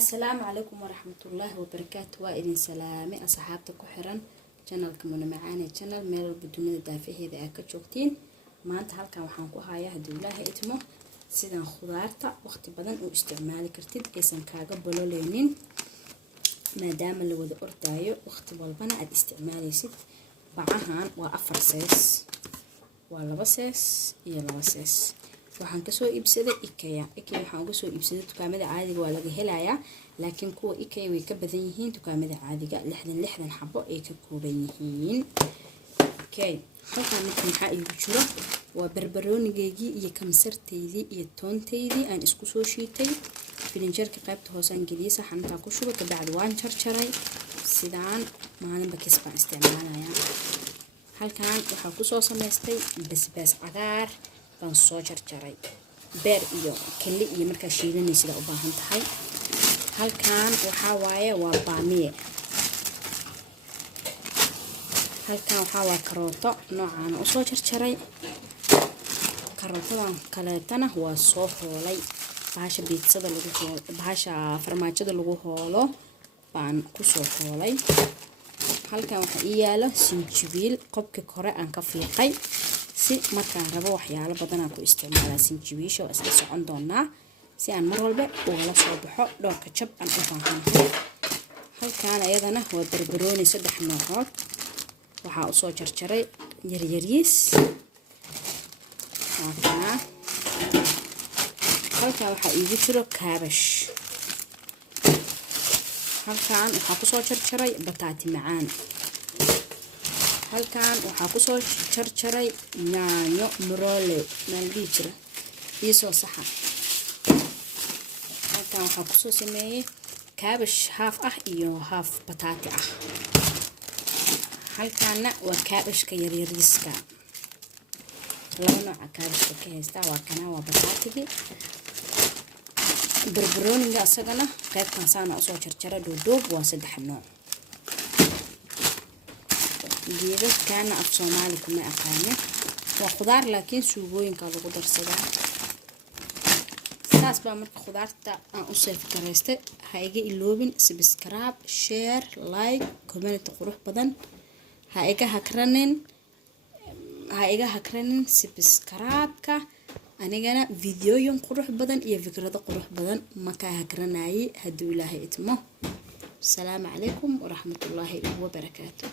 السلام عليكم ورحمة الله وبركاته. وإذن سلامي أصحابتك وحرن channel كمنا معانا channel ميل بدون دافع هذا أكيد شوكتين ما أنت هالكا وحنكو هاي هدو الله إتمه سيدان خضارتا وقت بدن واستعمالي كرتيد إيسان كاغا بلو لينين ما دام اللي وذا أردايو وقت والبنا الاستعمالي سيد بعهان وأفر سيس ولبا سيس إيا لبا سيس waxaan ka soo iibsaday IKEA waxaan uga soo iibsaday dukaamada caadiga waa laga helayaa laakiin kuwa IKEA way ka badan yihiin dukaamada caadiga 60 xabo ay ka kooban yihiin halkaan maxaa iigu jiro waa barbaroonigeygii iyo kamsarteydii iyo toonteydii aan isku soo shiitay filinjeerka qaybta hoosaan geliyay saxantaa ku shubay kabacdi waan jarjaray sidaan maalinba kisbaan isticmaalayaa halkaan waxaa ku soo samaystay basbaas cagaar baan soo jarjaray beer iyo kale iyo marka shiidanaysa u baahan tahay halkaan waxa waaye waa baamiye halkaan waxa waa karooto noocaan u soo jarjaray karootadan kaleetana waa soo hoolay bahasha biitsada lagu hoolo bahasha farmaajada lagu hoolo baan ku soo hoolay halkaan waxa yaalo sinjibiil qobka kore aan ka fiiqay si markaan rabo waxyaalo badan aan ku isticmaalaa sinjibiisha oo isla socon doonaa si aan mar walba uga soo baxo dhowrka jab aan u baahanahay halkaan ayadana waa barbarooni 3 noocood waxa u soo jarjaray yaryariis halkaan waxa iigu jiro kaabash halkaan waxa ku soo jarjaray bataati macaan halkaan waxa ku soo jarjaray yaanyo marole maalbi jira isoo saxa halkaan waxa ku soo sameeyay kaabash half ah iyo half bataati ah halkaana waa kaabashka yaryariiska laba nooc kaabashka ka haysta waa kana waa bataatigi barbarooniga asagana qaybtan saana u soo jarjaray duuduub waa 3 nooc geedas kana af Soomaali kuma aqaana waa khudaar laakiin suugooyinka lagu darsadaa saas baa marka khudaarta aan u soo fikiraystay ha iga iloobin subscribe share like comment qurux badan ha iga hakranin subscribe-ka anigana videoyin qurux badan iyo fikrado qurux badan ma ka hakranaayi haduu ilaahay idmo. Assalamu alaykum wa rahmatullahi wa barakatuh.